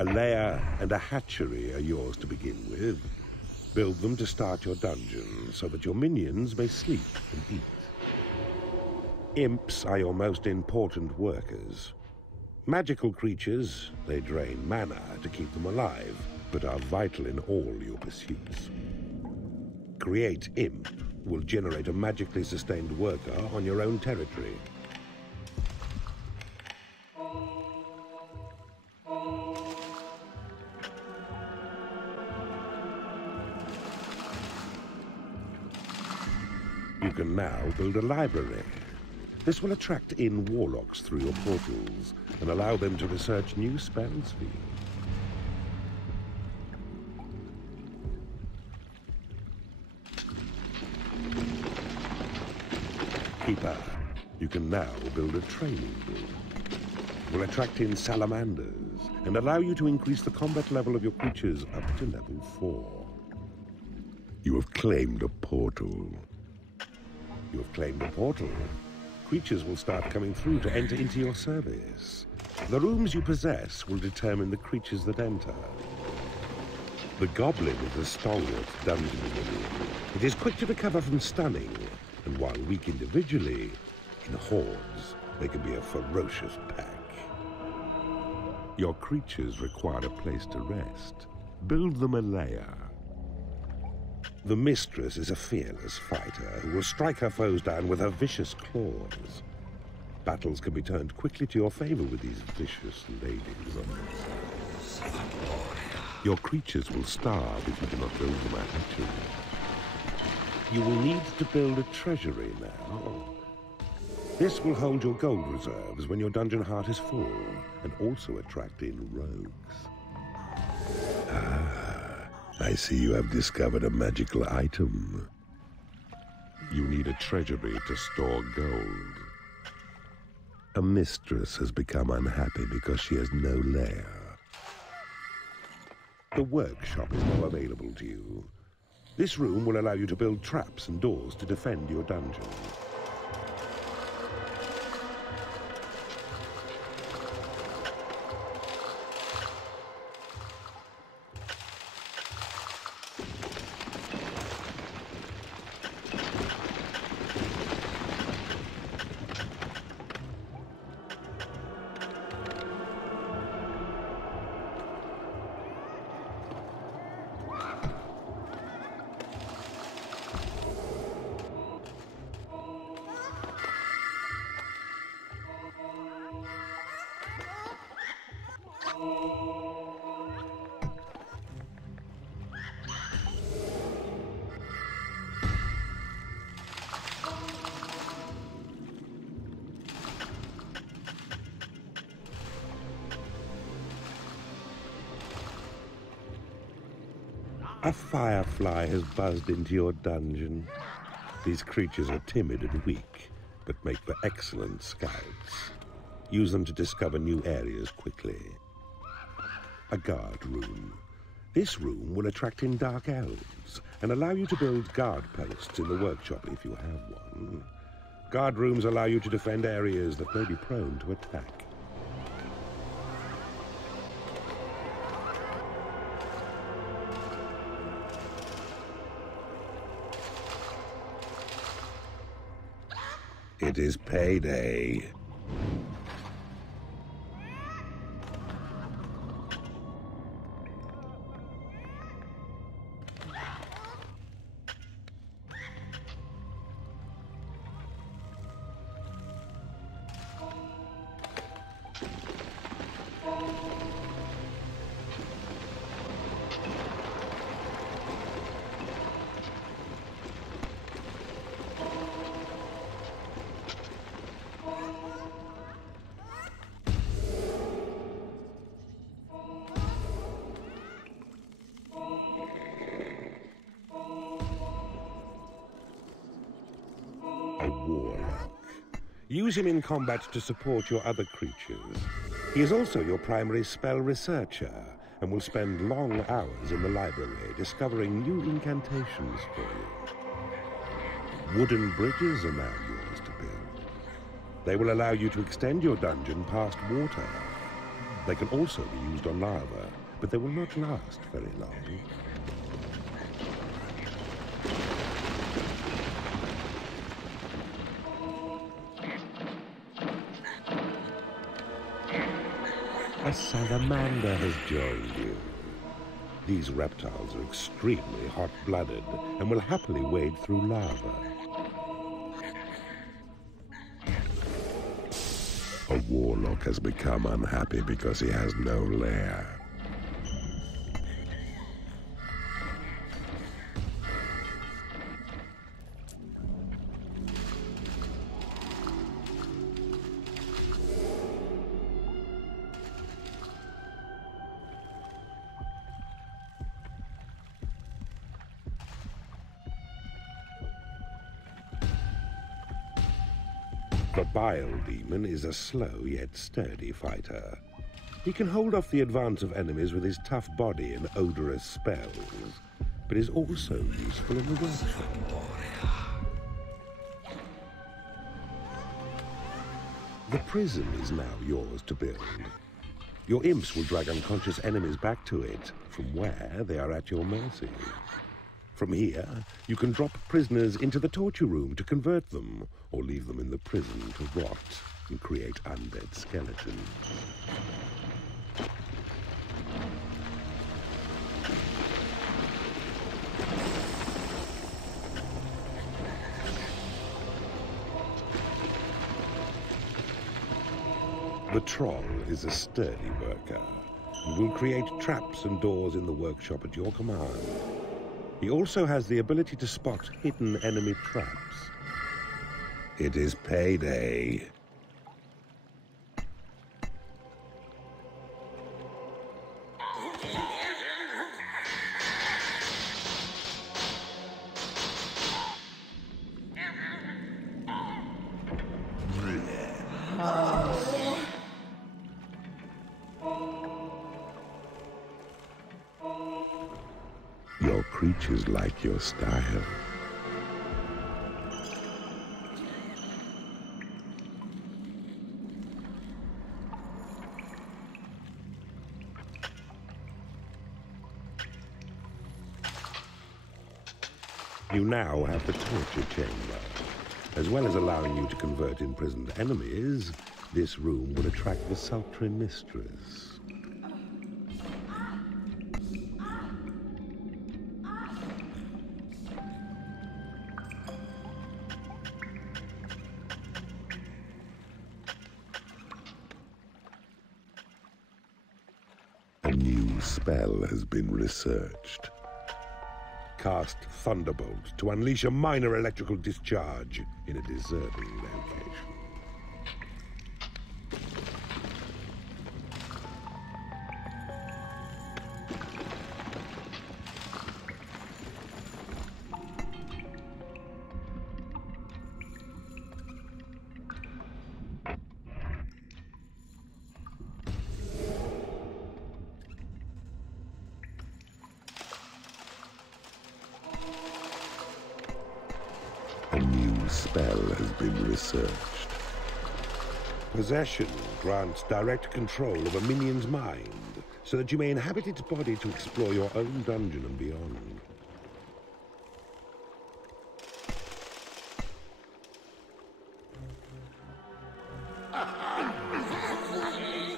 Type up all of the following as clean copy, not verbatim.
A lair and a hatchery are yours to begin with. Build them to start your dungeon so that your minions may sleep and eat. Imps are your most important workers. Magical creatures, they drain mana to keep them alive, but are vital in all your pursuits. Create Imp will generate a magically sustained worker on your own territory. You can now build a library. This will attract in warlocks through your portals and allow them to research new spells for you. Keeper, you can now build a training room. It will attract in salamanders and allow you to increase the combat level of your creatures up to level 4. You have claimed a portal. You have claimed a portal. Creatures will start coming through to enter into your service. The rooms you possess will determine the creatures that enter. The goblin is a stalwart dungeon minion. It is quick to recover from stunning, and while weak individually, in hordes, they can be a ferocious pack. Your creatures require a place to rest. Build them a lair. The mistress is a fearless fighter who will strike her foes down with her vicious claws. Battles can be turned quickly to your favor with these vicious ladies on your side. Your creatures will starve if you do not build them a hatchery. You will need to build a treasury now. This will hold your gold reserves when your dungeon heart is full, and also attract in rogues. I see you have discovered a magical item. You need a treasury to store gold. A mistress has become unhappy because she has no lair. The workshop is now available to you. This room will allow you to build traps and doors to defend your dungeon. A firefly has buzzed into your dungeon. These creatures are timid and weak, but make for excellent scouts. Use them to discover new areas quickly. A guard room. This room will attract in dark elves and allow you to build guard posts in the workshop if you have one. Guard rooms allow you to defend areas that may be prone to attack. It is payday. Use him in combat to support your other creatures. He is also your primary spell researcher and will spend long hours in the library discovering new incantations for you. Wooden bridges are now yours to build. They will allow you to extend your dungeon past water. They can also be used on lava, but they will not last very long. A salamander has joined you. These reptiles are extremely hot-blooded and will happily wade through lava. A warlock has become unhappy because he has no lair. The Bile Demon is a slow yet sturdy fighter. He can hold off the advance of enemies with his tough body and odorous spells, but is also useful in the workshop. The prison is now yours to build. Your imps will drag unconscious enemies back to it, from where they are at your mercy. From here, you can drop prisoners into the torture room to convert them, or leave them in the prison to rot and create undead skeletons. The Troll is a sturdy worker and will create traps and doors in the workshop at your command. He also has the ability to spot hidden enemy traps. It is payday. Your creatures like your style. You now have the torture chamber. As well as allowing you to convert imprisoned enemies, this room will attract the sultry mistress. A new spell has been researched. Cast Thunderbolt to unleash a minor electrical discharge in a deserted location. A new spell has been researched. Possession grants direct control of a minion's mind, so that you may inhabit its body to explore your own dungeon and beyond.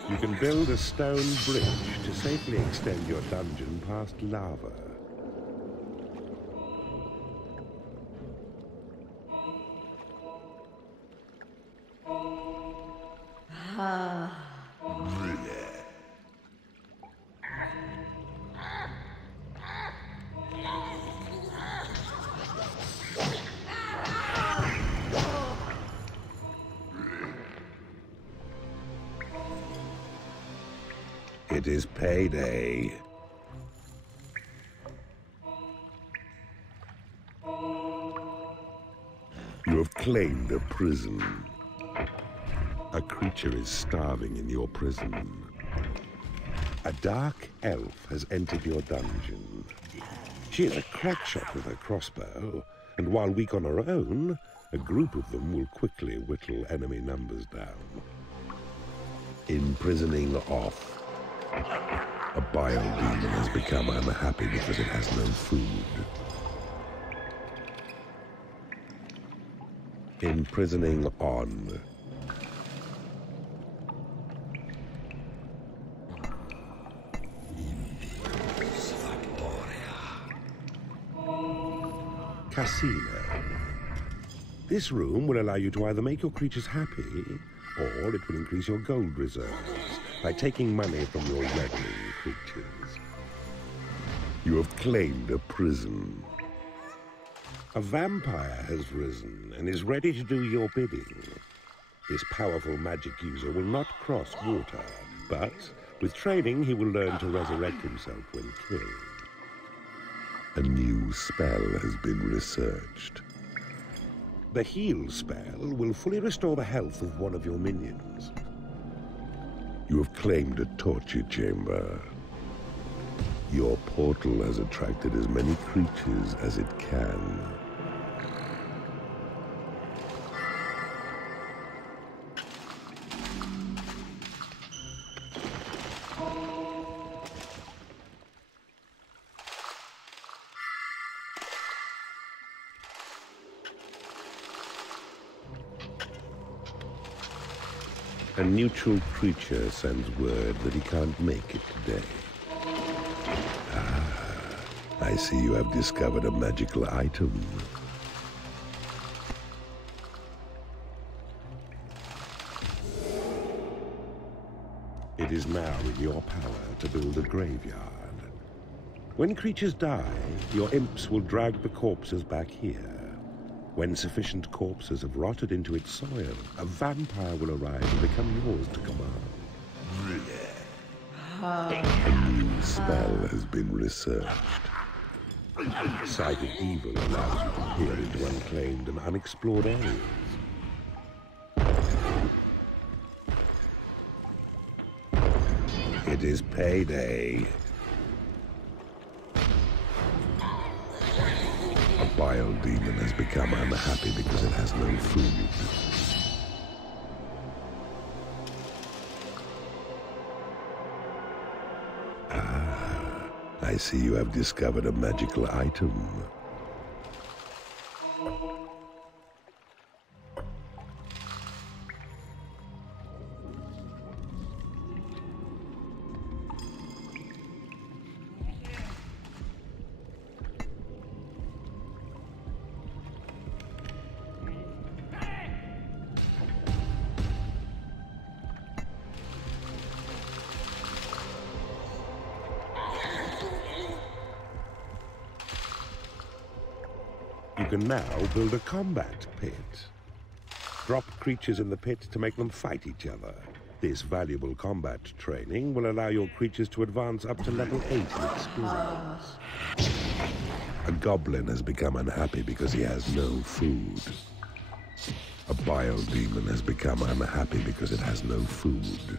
You can build a stone bridge to safely extend your dungeon past lava. It is payday. You have claimed a prison. A creature is starving in your prison. A dark elf has entered your dungeon. She is a crack shot with her crossbow, and while weak on her own, a group of them will quickly whittle enemy numbers down. Imprisoning off. A bile demon has become unhappy because it has no food. Imprisoning On. Casino. This room will allow you to either make your creatures happy, or it will increase your gold reserves by taking money from your reveling creatures. You have claimed a prison. A vampire has risen and is ready to do your bidding. This powerful magic user will not cross water, but with training he will learn to resurrect himself when killed. A new spell has been researched. The heal spell will fully restore the health of one of your minions. You have claimed a torture chamber. Your portal has attracted as many creatures as it can. A neutral creature sends word that he can't make it today. I see you have discovered a magical item. It is now in your power to build a graveyard. When creatures die, your imps will drag the corpses back here. When sufficient corpses have rotted into its soil, a vampire will arrive and become yours to command. A new spell has been researched. Sight of Evil allows you to peer into unclaimed and unexplored areas. It is payday. A bile demon has become unhappy because it has no food. I see you have discovered a magical item. You can now build a combat pit. Drop creatures in the pit to make them fight each other. This valuable combat training will allow your creatures to advance up to level 8 in experience. A goblin has become unhappy because he has no food. A bile demon has become unhappy because it has no food.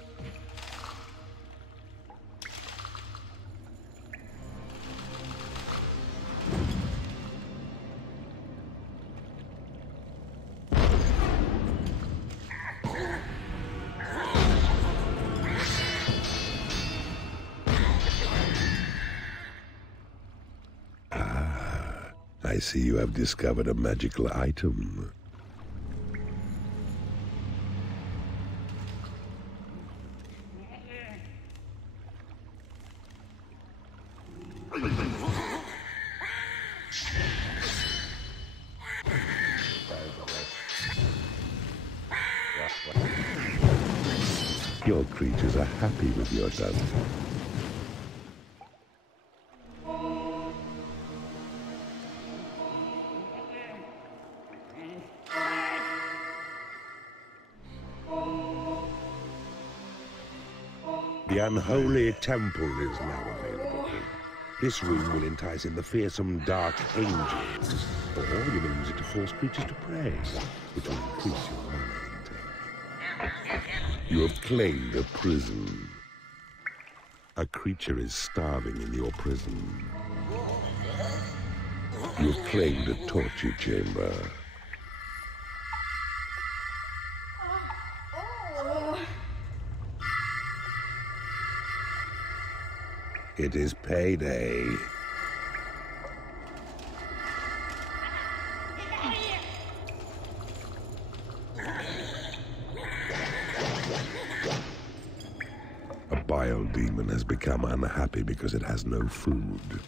I see you have discovered a magical item. Your creatures are happy with your dungeon. The unholy temple is now available. This room will entice in the fearsome dark angels, or you may use it to force creatures to pray, which will increase your mana intake. You have claimed a prison. A creature is starving in your prison. You have claimed a torture chamber. It is payday. A bile demon has become unhappy because it has no food.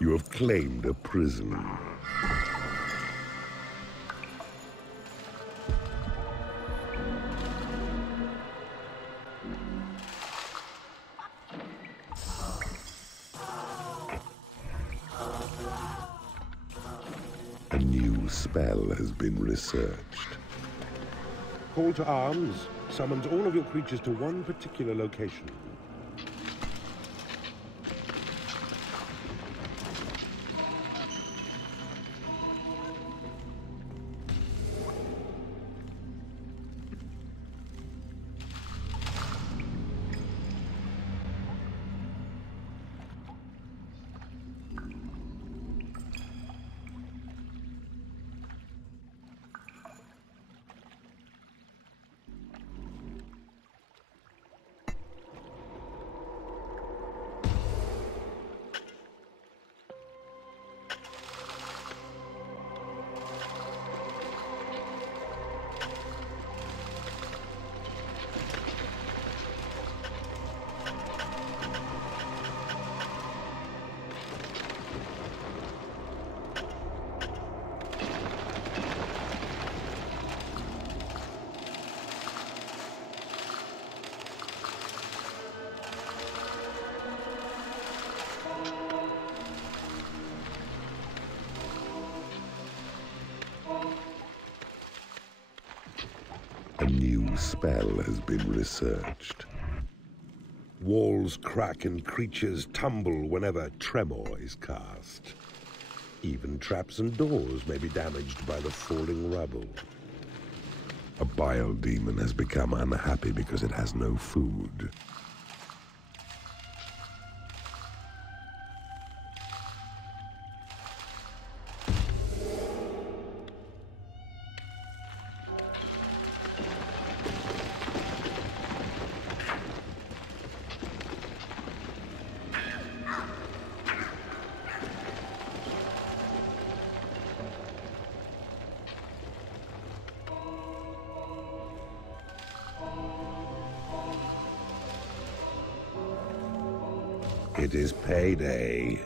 You have claimed a prison. A new spell has been researched. Call to arms summons all of your creatures to one particular location. A new spell has been researched. Walls crack and creatures tumble whenever tremor is cast. Even traps and doors may be damaged by the falling rubble. A bile demon has become unhappy because it has no food. It is payday.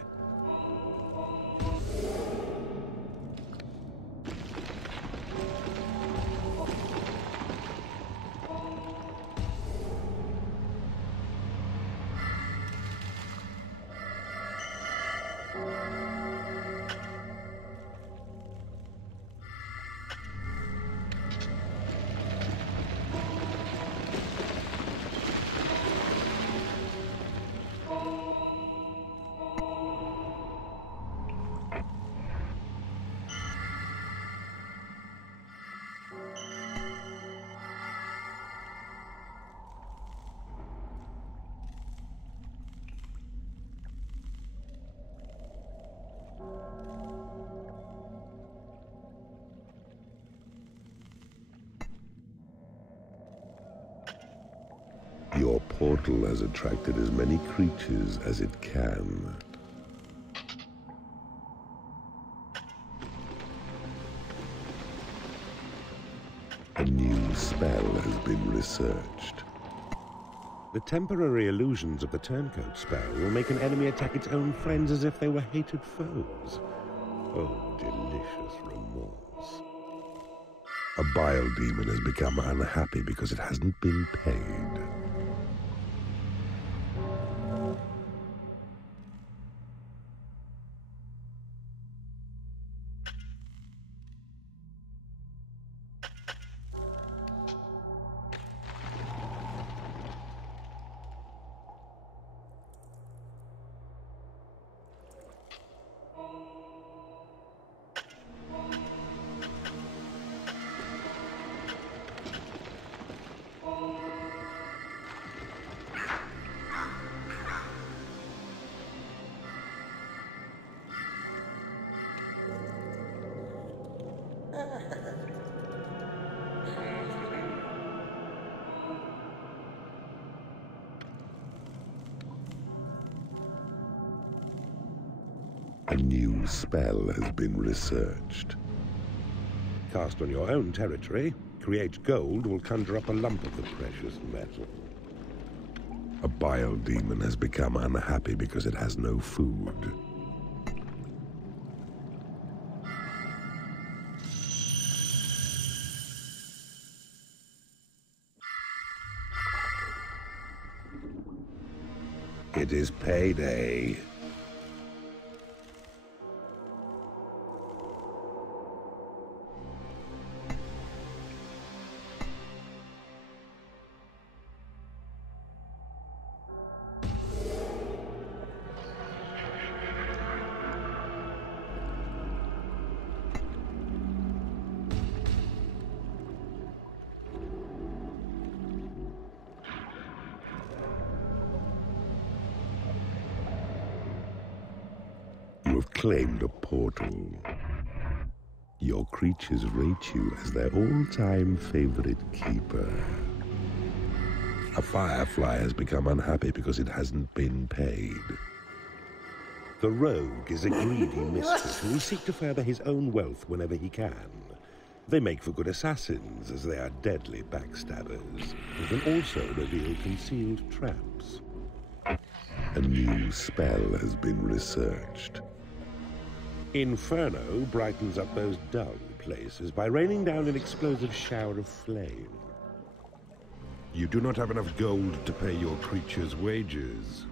Your portal has attracted as many creatures as it can. A new spell has been researched. The temporary illusions of the turncoat spell will make an enemy attack its own friends as if they were hated foes. Oh, delicious remorse. A bile demon has become unhappy because it hasn't been paid. A new spell has been researched. Cast on your own territory, create gold will conjure up a lump of the precious metal. A bile demon has become unhappy because it has no food. It is payday. You have claimed a portal. Your creatures rate you as their all-time favorite keeper. A firefly has become unhappy because it hasn't been paid. The rogue is a greedy mistress who will seek to further his own wealth whenever he can. They make for good assassins, as they are deadly backstabbers, and can also reveal concealed traps. A new spell has been researched. Inferno brightens up those dull places by raining down an explosive shower of flame. You do not have enough gold to pay your creatures' wages.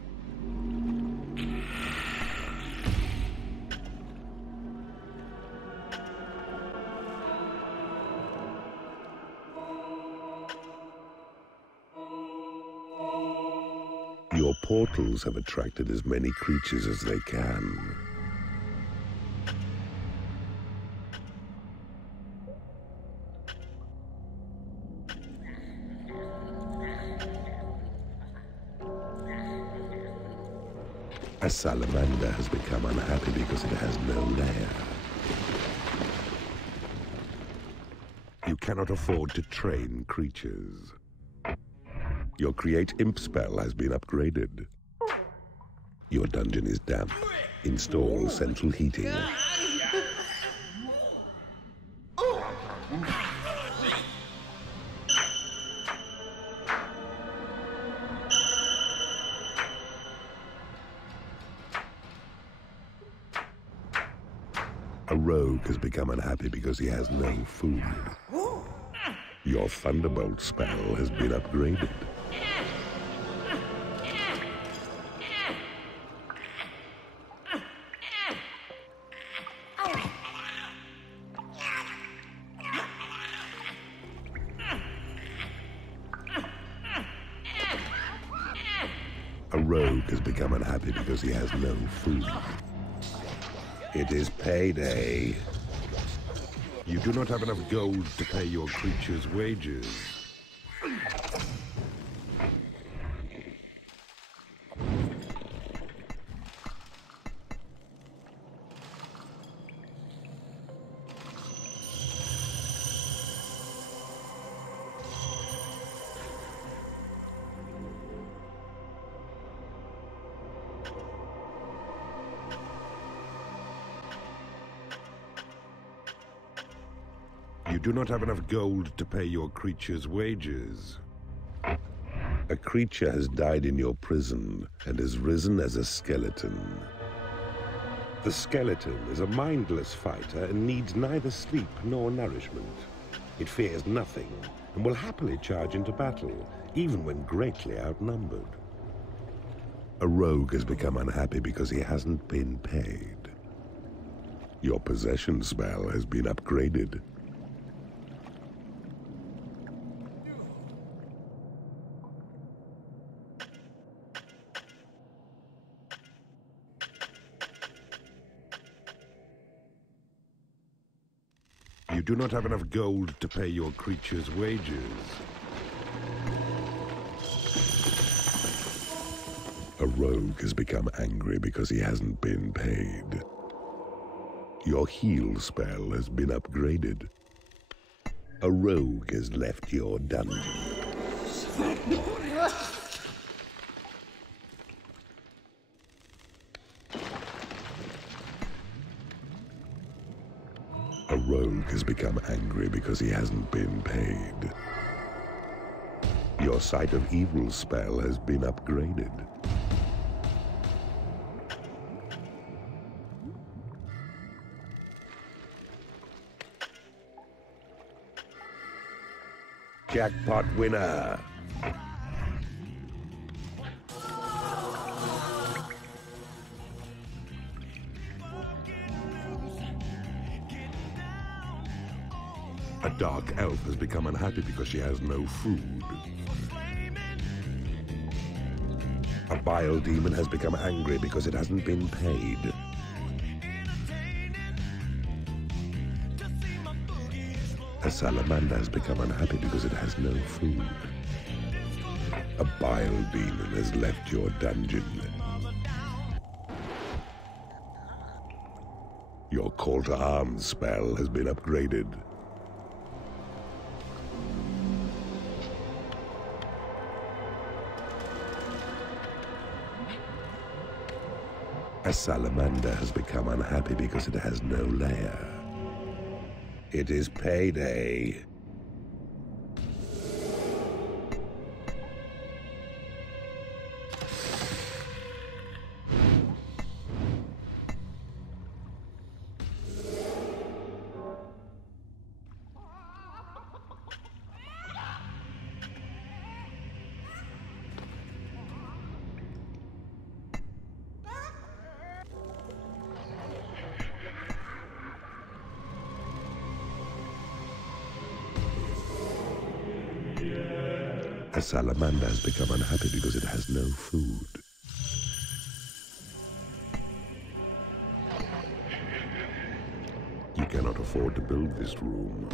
Your portals have attracted as many creatures as they can. A salamander has become unhappy because it has no lair. You cannot afford to train creatures. Your Create Imp spell has been upgraded. Your dungeon is damp. Install central heating. A rogue has become unhappy because he has no food. Your Thunderbolt spell has been upgraded. A rogue has become unhappy because he has no food. It is payday. You do not have enough gold to pay your creatures' wages. You do not have enough gold to pay your creature's wages. A creature has died in your prison and has risen as a skeleton. The skeleton is a mindless fighter and needs neither sleep nor nourishment. It fears nothing and will happily charge into battle, even when greatly outnumbered. A rogue has become unhappy because he hasn't been paid. Your possession spell has been upgraded. You do not have enough gold to pay your creature's wages. A rogue has become angry because he hasn't been paid. Your heal spell has been upgraded. A rogue has left your dungeon. rogue has become angry because he hasn't been paid. Your Sight of Evil spell has been upgraded. Jackpot winner! A dark elf has become unhappy because she has no food. A bile demon has become angry because it hasn't been paid. A salamander has become unhappy because it has no food. A bile demon has left your dungeon. Your call to arms spell has been upgraded. A salamander has become unhappy because it has no lair. It is payday. A salamander has become unhappy because it has no food. You cannot afford to build this room.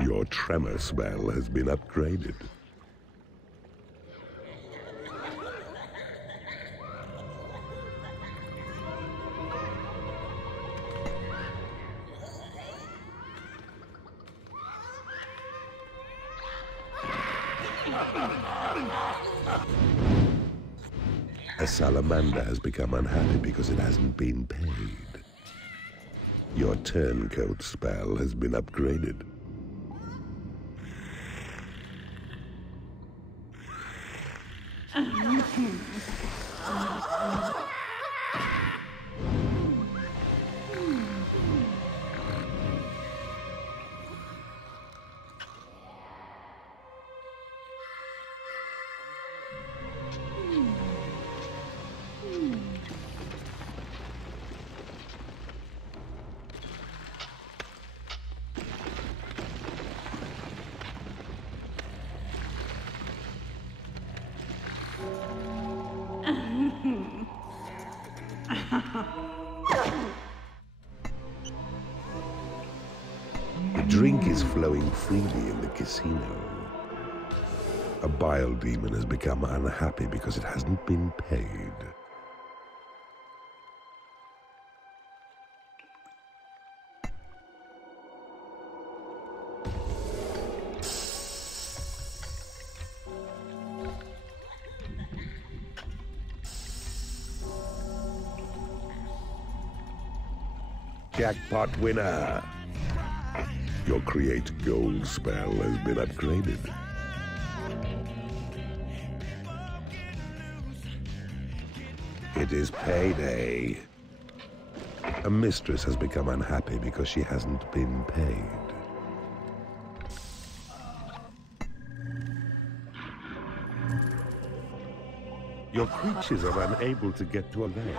Your tremor spell has been upgraded. A salamander has become unhappy because it hasn't been paid. Your turncoat spell has been upgraded. The drink is flowing freely in the casino. A bile demon has become unhappy because it hasn't been paid. Jackpot winner! Your Create Gold spell has been upgraded. It is payday. A mistress has become unhappy because she hasn't been paid. Your creatures are unable to get to a lair.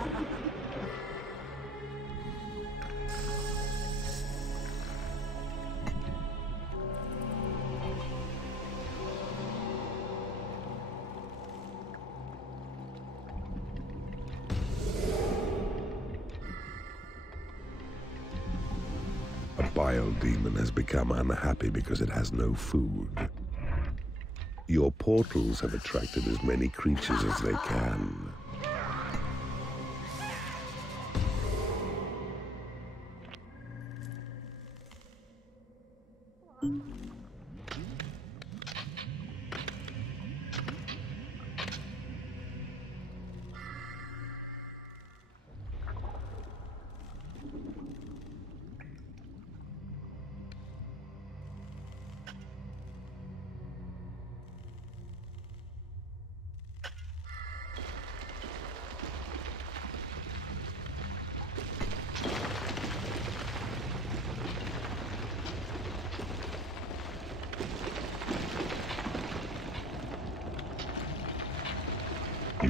A bile demon has become unhappy because it has no food. Your portals have attracted as many creatures as they can.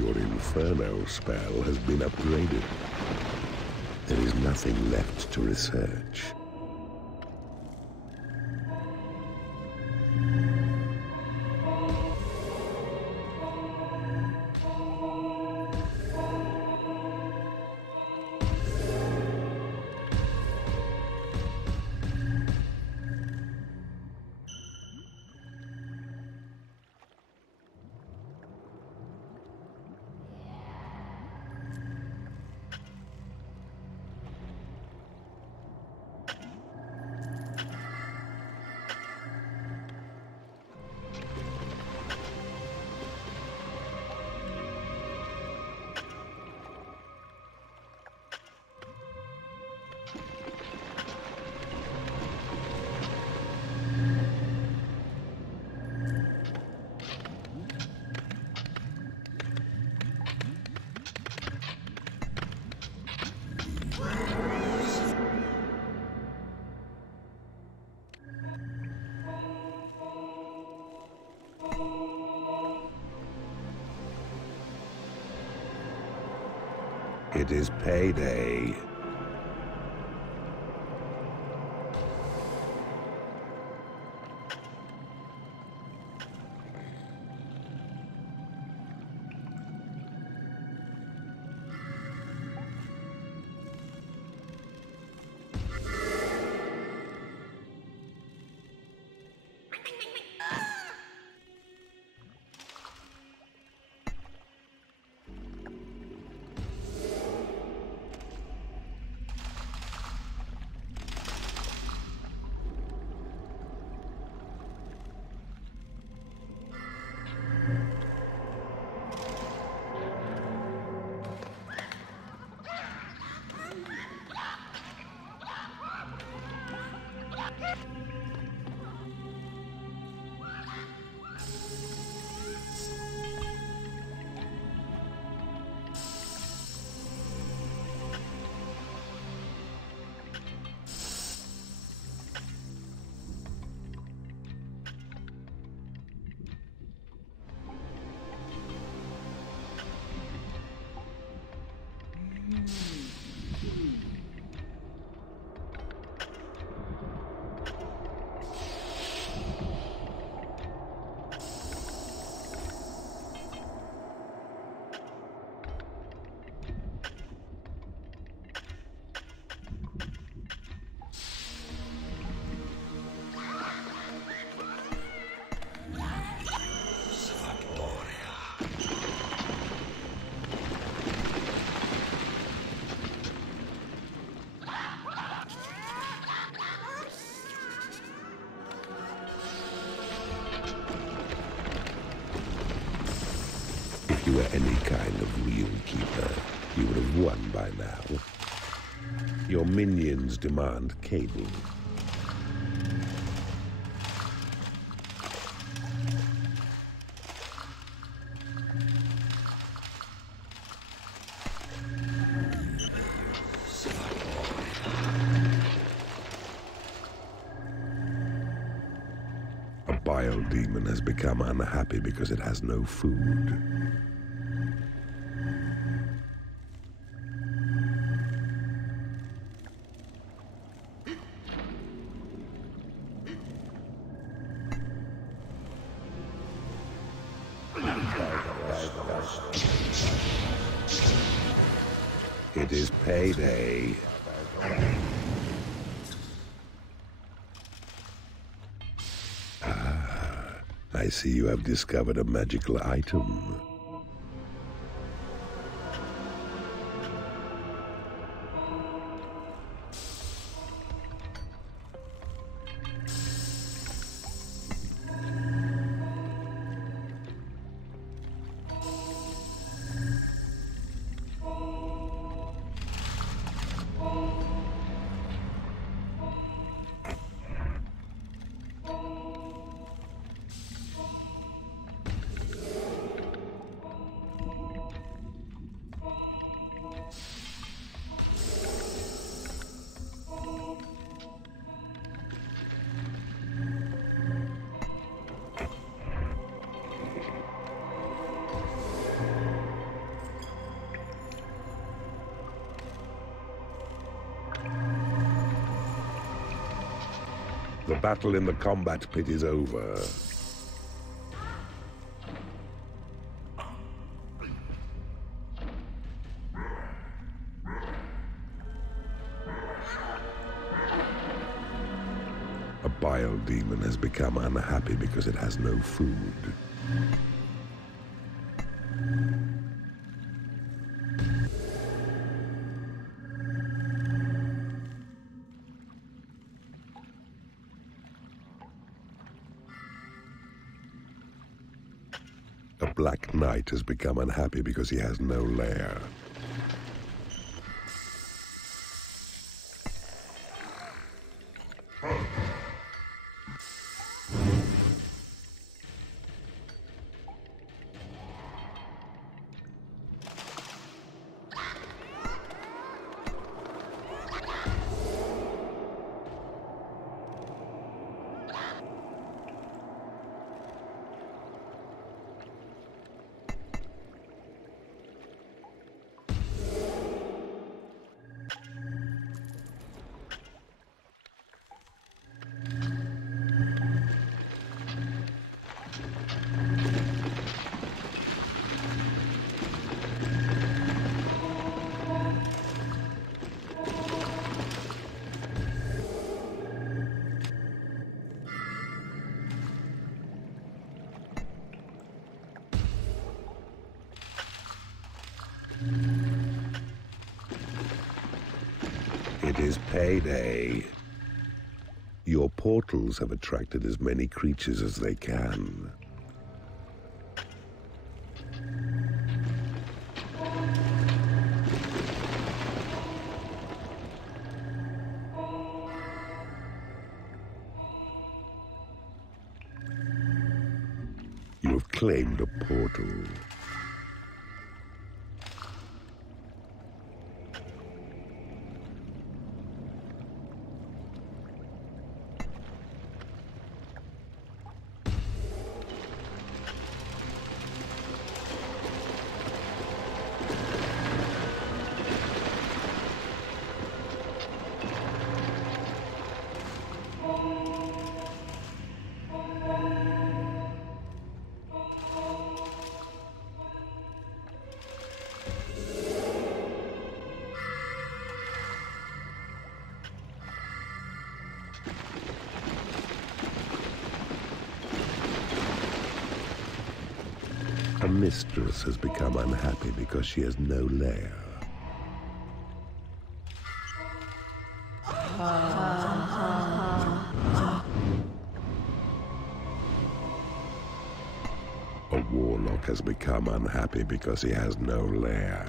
Your Inferno spell has been upgraded. There is nothing left to research. It is payday. If you were any kind of real keeper, you would have won by now. Your minions demand cable. A bile demon has become unhappy because it has no food. It is payday. Ah, I see you have discovered a magical item. The battle in the combat pit is over. A bile demon has become unhappy because it has no food. A black knight has become unhappy because he has no lair. It is payday. Your portals have attracted as many creatures as they can. You have claimed a portal. A mistress has become unhappy because she has no lair. A warlock has become unhappy because he has no lair.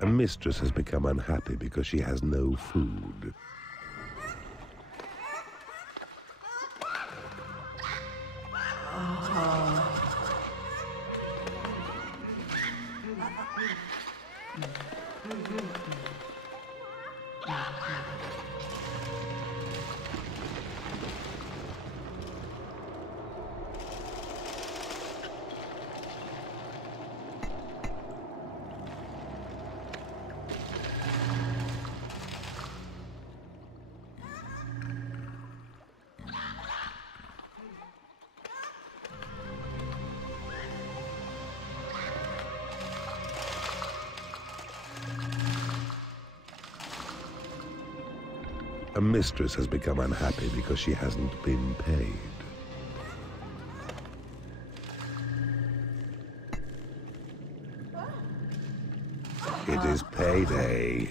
A mistress has become unhappy because she has no food. A mistress has become unhappy because she hasn't been paid. It is payday.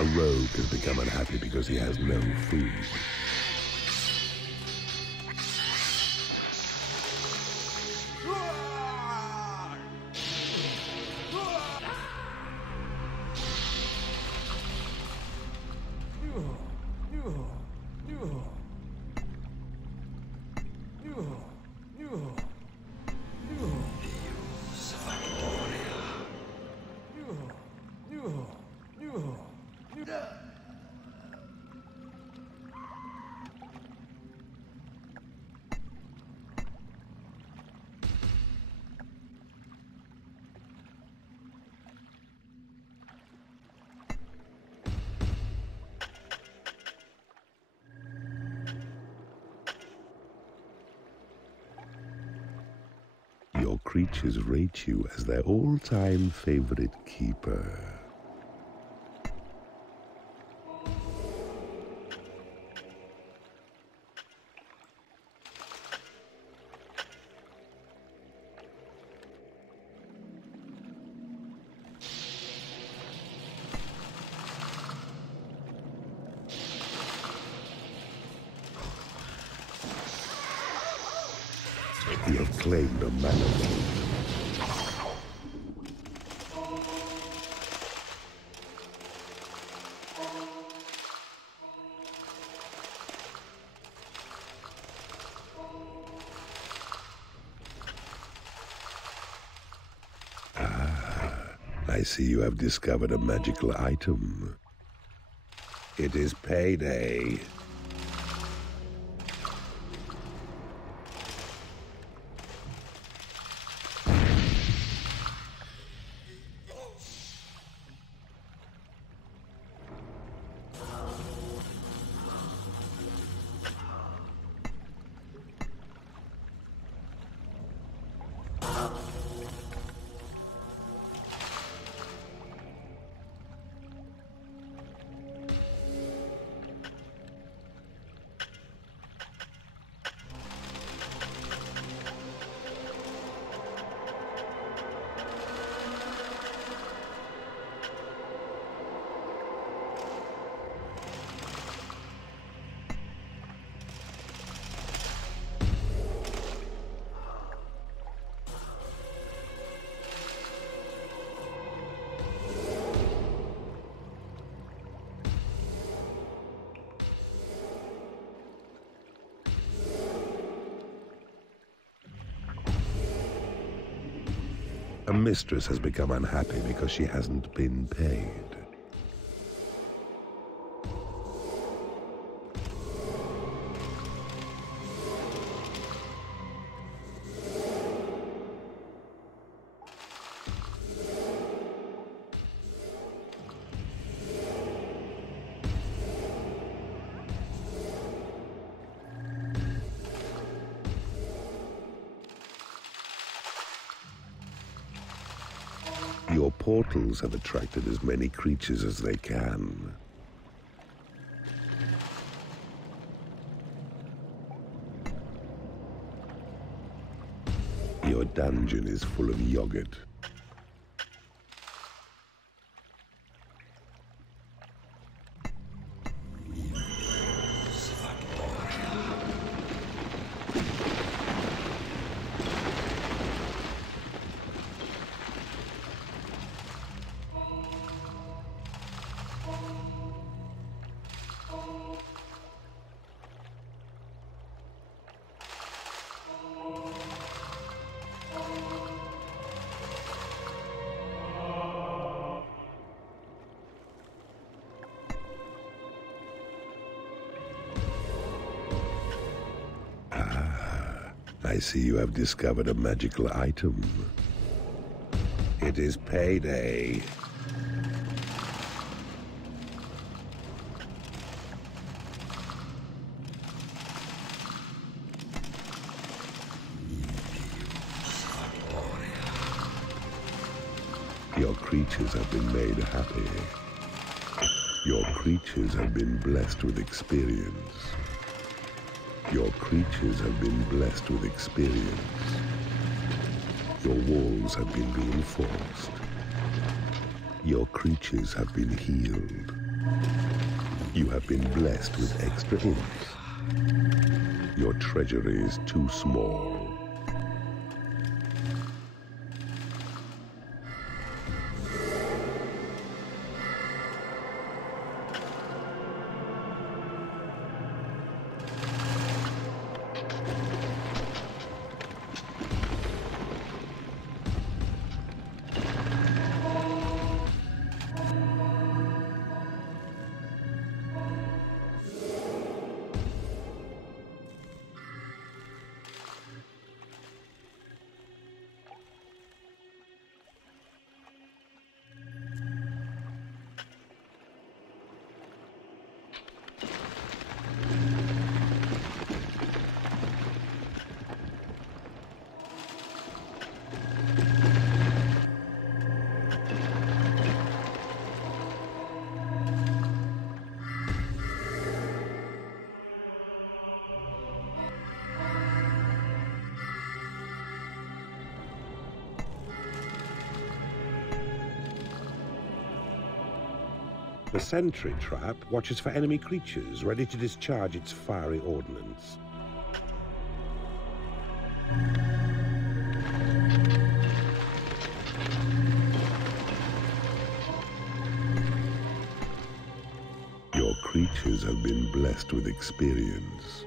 A rogue has become unhappy because he has no food. Your creatures rate you as their all-time favorite keeper. You have claimed a manifold. I see you have discovered a magical item. It is payday. A mistress has become unhappy because she hasn't been paid. Your portals have attracted as many creatures as they can. Your dungeon is full of yogurt. I see you have discovered a magical item. It is payday. Your creatures have been made happy. Your creatures have been blessed with experience. Your creatures have been blessed with experience. Your walls have been reinforced. Your creatures have been healed. You have been blessed with extra ink. Your treasury is too small. The sentry trap watches for enemy creatures ready to discharge its fiery ordnance. Your creatures have been blessed with experience.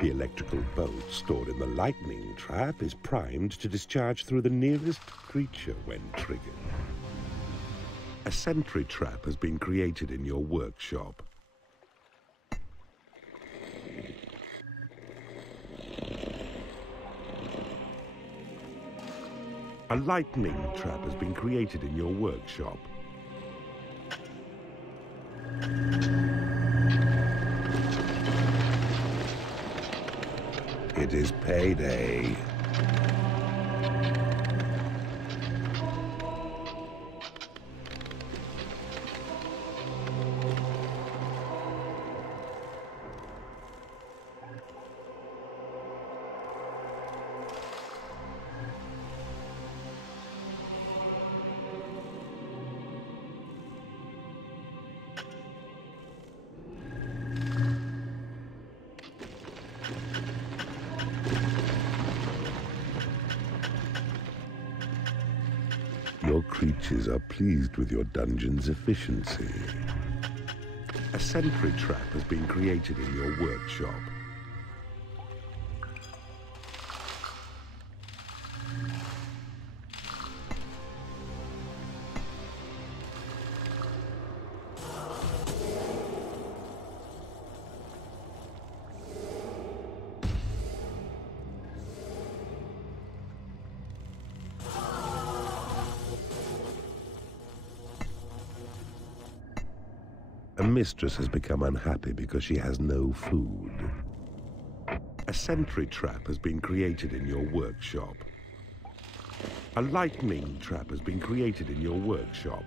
The electrical bolt stored in the lightning trap is primed to discharge through the nearest creature when triggered. A sentry trap has been created in your workshop. A lightning trap has been created in your workshop. It is payday. Your creatures are pleased with your dungeon's efficiency. A sentry trap has been created in your workshop. A mistress has become unhappy because she has no food. A sentry trap has been created in your workshop. A lightning trap has been created in your workshop.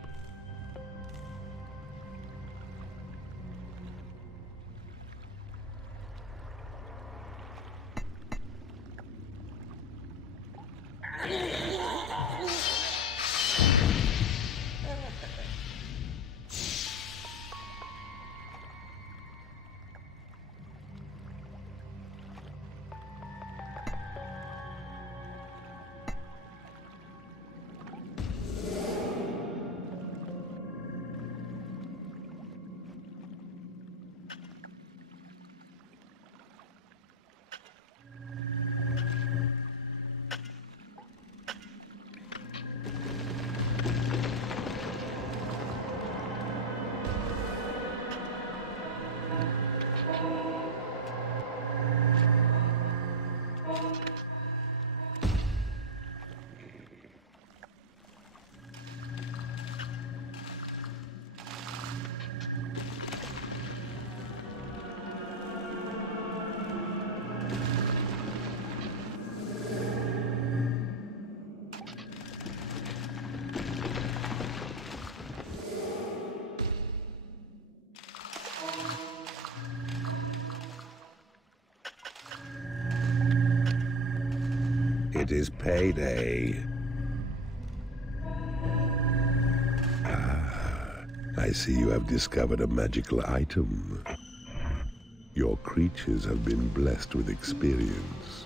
It is payday. I see you have discovered a magical item. Your creatures have been blessed with experience.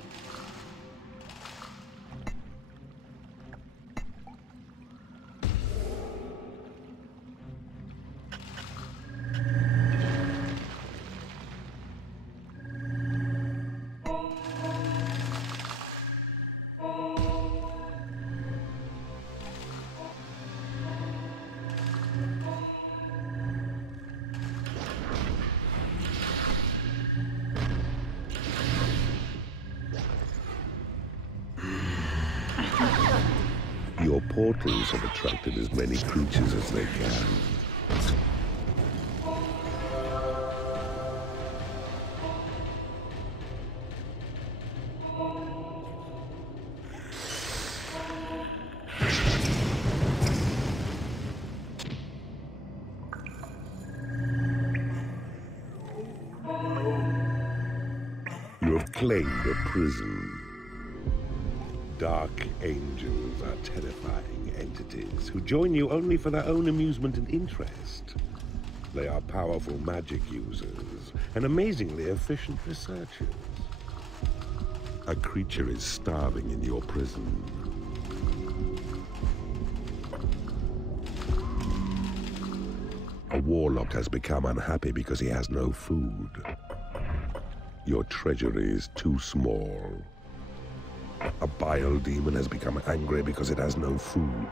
Your portals have attracted as many creatures as they can. You have claimed a prison. Dark angels are terrifying entities who join you only for their own amusement and interest. They are powerful magic users and amazingly efficient researchers. A creature is starving in your prison. A warlock has become unhappy because he has no food. Your treasury is too small. A bile demon has become angry because it has no food.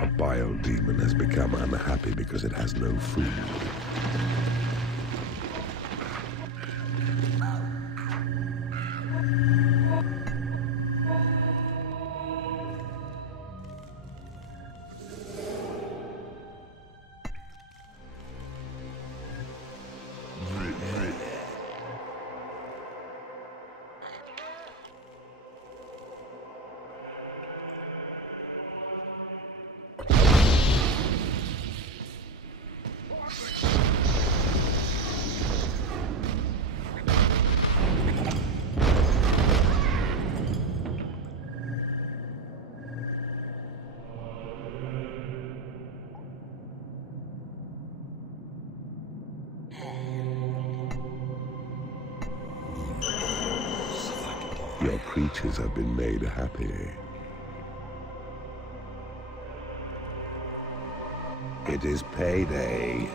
A bile demon has become unhappy because it has no food. Your creatures have been made happy. It is payday.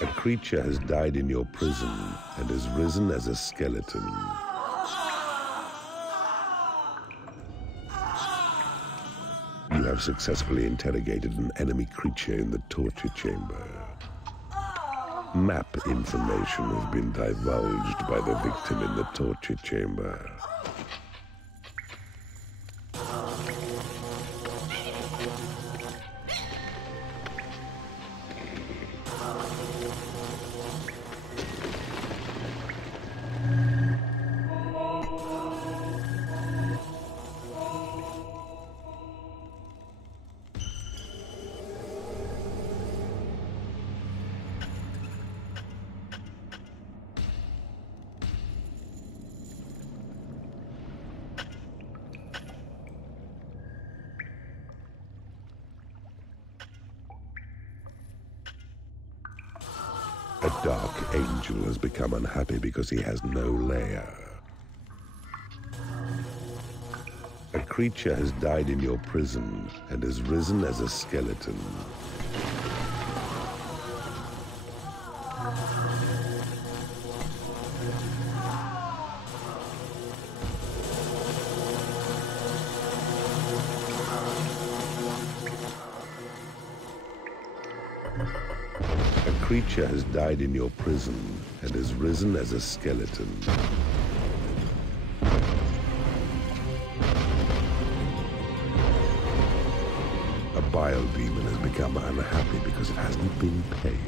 A creature has died in your prison and has risen as a skeleton. You You have successfully interrogated an enemy creature in the torture chamber. Map information has been divulged by the victim in the torture chamber. A dark angel has become unhappy because he has no lair. A creature has died in your prison and has risen as a skeleton. A creature has died in your prison and has risen as a skeleton. A bile demon has become unhappy because it hasn't been paid.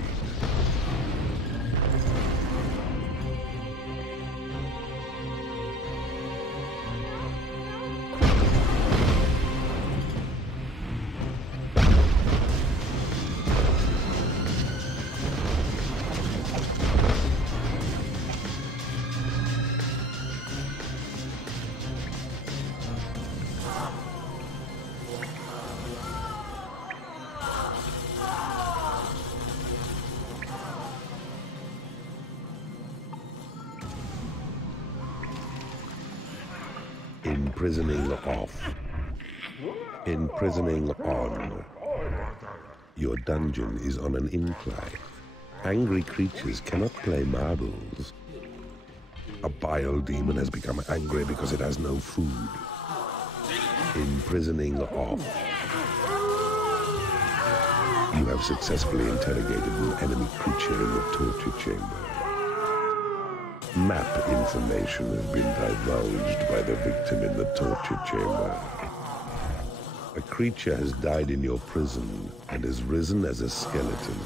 Imprisoning off. Imprisoning on. Your dungeon is on an incline. Angry creatures cannot play marbles. A bile demon has become angry because it has no food. Imprisoning off. You have successfully interrogated an enemy creature in the torture chamber. Map information has been divulged by the victim in the torture chamber. A creature has died in your prison and has risen as a skeleton.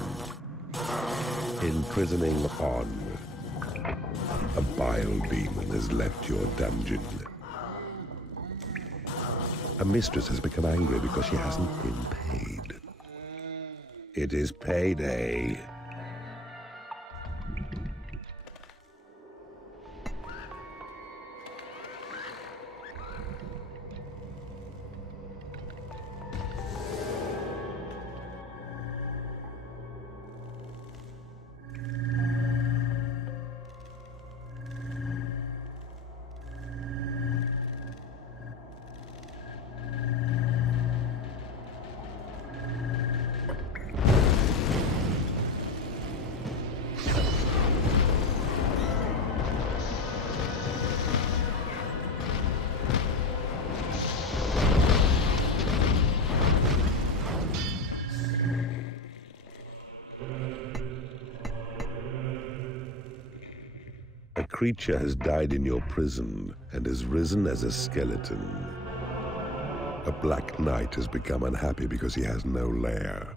Imprisoning on. A bile demon has left your dungeon. A mistress has become angry because she hasn't been paid. It is payday. A creature has died in your prison and has risen as a skeleton. A black knight has become unhappy because he has no lair.